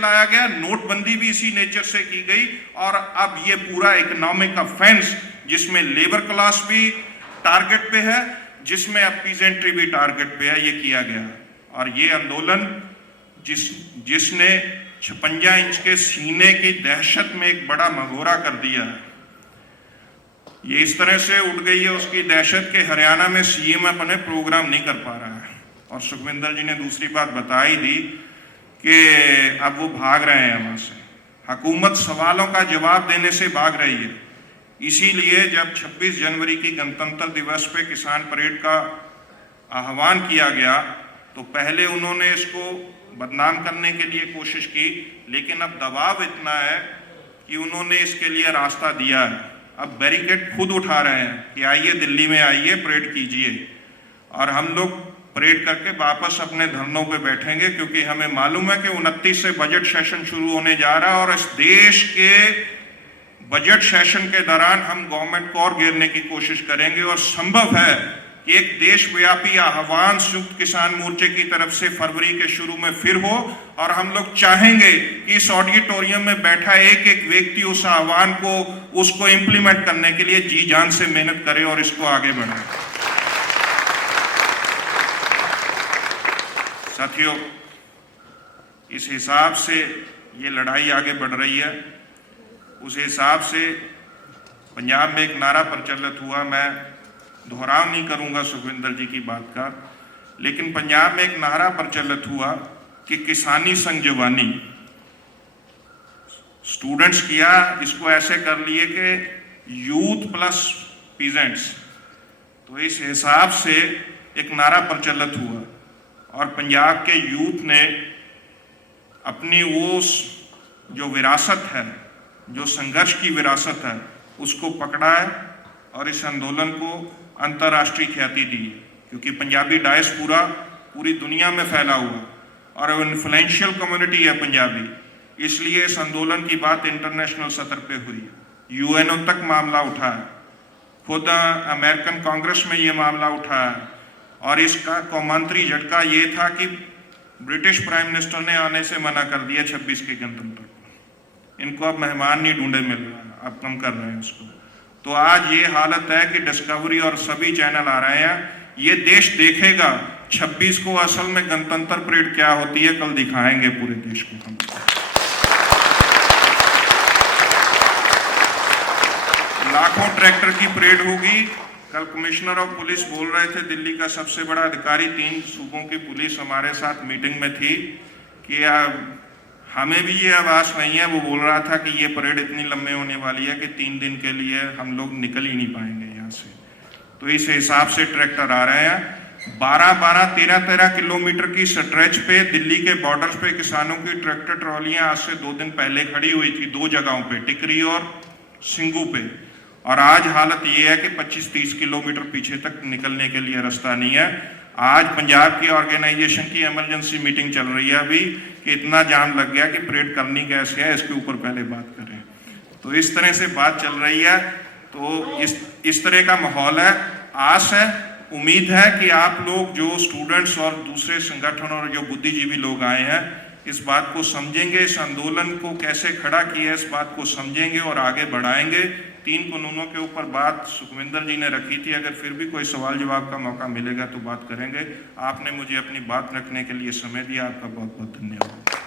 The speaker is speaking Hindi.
लाया गया, नोटबंदी भी इसी नेचर से की गई, और अब ये पूरा इकोनॉमिक ऑफेंस जिसमें लेबर क्लास भी टारगेट पे है, जिसमें अब पीजेंट्री भी टारगेट पे है, ये किया गया। और ये आंदोलन जिसने 56 इंच के सीने की दहशत में एक बड़ा मगोरा कर दिया है, ये इस तरह से उठ गई है उसकी दहशत के हरियाणा में सीएम अपने प्रोग्राम नहीं कर पा रहा है। और सुखविंदर जी ने दूसरी बात बता ही दी कि अब वो भाग रहे हैं वहां से, हुकूमत सवालों का जवाब देने से भाग रही है। इसीलिए जब 26 जनवरी की गणतंत्र दिवस पे किसान परेड का आह्वान किया गया तो पहले उन्होंने इसको बदनाम करने के लिए कोशिश की, लेकिन अब दबाव इतना है कि उन्होंने इसके लिए रास्ता दिया है। अब बैरिकेड खुद उठा रहे हैं कि आइए दिल्ली में आइए, परेड कीजिए, और हम लोग परेड करके वापस अपने धरनों पे बैठेंगे, क्योंकि हमें मालूम है कि 29 से बजट सेशन शुरू होने जा रहा है और इस देश के बजट सेशन के दौरान हम गवर्नमेंट को और घेरने की कोशिश करेंगे। और संभव है कि एक देशव्यापी आह्वान संयुक्त किसान मोर्चे की तरफ से फरवरी के शुरू में फिर हो, और हम लोग चाहेंगे कि इस ऑडिटोरियम में बैठा एक एक व्यक्ति उस आह्वान को, उसको इंप्लीमेंट करने के लिए जी जान से मेहनत करे और इसको आगे बढ़ाए। साथियों, इस हिसाब से ये लड़ाई आगे बढ़ रही है। उस हिसाब से पंजाब में एक नारा प्रचलित हुआ, मैं दोहराव नहीं करूंगा सुखविंदर जी की बात का, लेकिन पंजाब में एक नारा प्रचलित हुआ कि किसानी संग जवानी। स्टूडेंट्स किया इसको ऐसे कर लिए कि यूथ प्लस पीजेंट्स, तो इस हिसाब से एक नारा प्रचलित हुआ और पंजाब के यूथ ने अपनी वो जो विरासत है, जो संघर्ष की विरासत है, उसको पकड़ा है और इस आंदोलन को अंतर्राष्ट्रीय ख्याति दी, क्योंकि पंजाबी डायस्पोरा पूरी दुनिया में फैला हुआ और इन्फ्लुएंशियल कम्युनिटी है पंजाबी, इसलिए इस आंदोलन की बात इंटरनेशनल सतह पे हुई, यूएनओ तक मामला उठा है, खुद अमेरिकन कांग्रेस में ये मामला उठा है। और इसका कौमांतरी झटका ये था कि ब्रिटिश प्राइम मिनिस्टर ने आने से मना कर दिया 26 के गणतंत्र को, इनको अब मेहमान नहीं ढूंढे मिल रहा है, अब कम कर रहे हैं उसको। तो आज ये हालत है कि डिस्कवरी और सभी चैनल आ रहे हैं, ये देश देखेगा 26 को असल में गणतंत्र परेड क्या होती है, कल दिखाएंगे पूरे देश को हम। लाखों ट्रैक्टर की परेड होगी। कल कमिश्नर ऑफ पुलिस बोल रहे थे, दिल्ली का सबसे बड़ा अधिकारी, 3 सूबों की पुलिस हमारे साथ मीटिंग में थी, कि हमें भी ये आवाज़ नहीं है। वो बोल रहा था कि ये परेड इतनी लंबी होने वाली है कि 3 दिन के लिए हम लोग निकल ही नहीं पाएंगे यहाँ से। तो इस हिसाब से ट्रैक्टर आ रहे हैं। 12-12, 13-13 किलोमीटर की स्ट्रेच पे दिल्ली के बॉर्डर्स पे किसानों की ट्रैक्टर ट्रॉलियाँ आज से 2 दिन पहले खड़ी हुई थी 2 जगहों पे, टिकरी और सिंगू पे। और आज हालत ये है कि 25-30 किलोमीटर पीछे तक निकलने के लिए रास्ता नहीं है। आज पंजाब की ऑर्गेनाइजेशन की इमरजेंसी मीटिंग चल रही है अभी, कि इतना जाम लग गया कि परेड करनी कैसे है, इसके ऊपर पहले बात करें। तो इस तरह से बात चल रही है। तो इस तरह का माहौल है। आस है, उम्मीद है कि आप लोग जो स्टूडेंट्स और दूसरे संगठन और जो बुद्धिजीवी लोग आए हैं, इस बात को समझेंगे, इस आंदोलन को कैसे खड़ा किया, इस बात को समझेंगे और आगे बढ़ाएंगे। 3 कानूनों के ऊपर बात सुखविंदर जी ने रखी थी, अगर फिर भी कोई सवाल जवाब का मौका मिलेगा तो बात करेंगे। आपने मुझे अपनी बात रखने के लिए समय दिया, आपका बहुत बहुत धन्यवाद।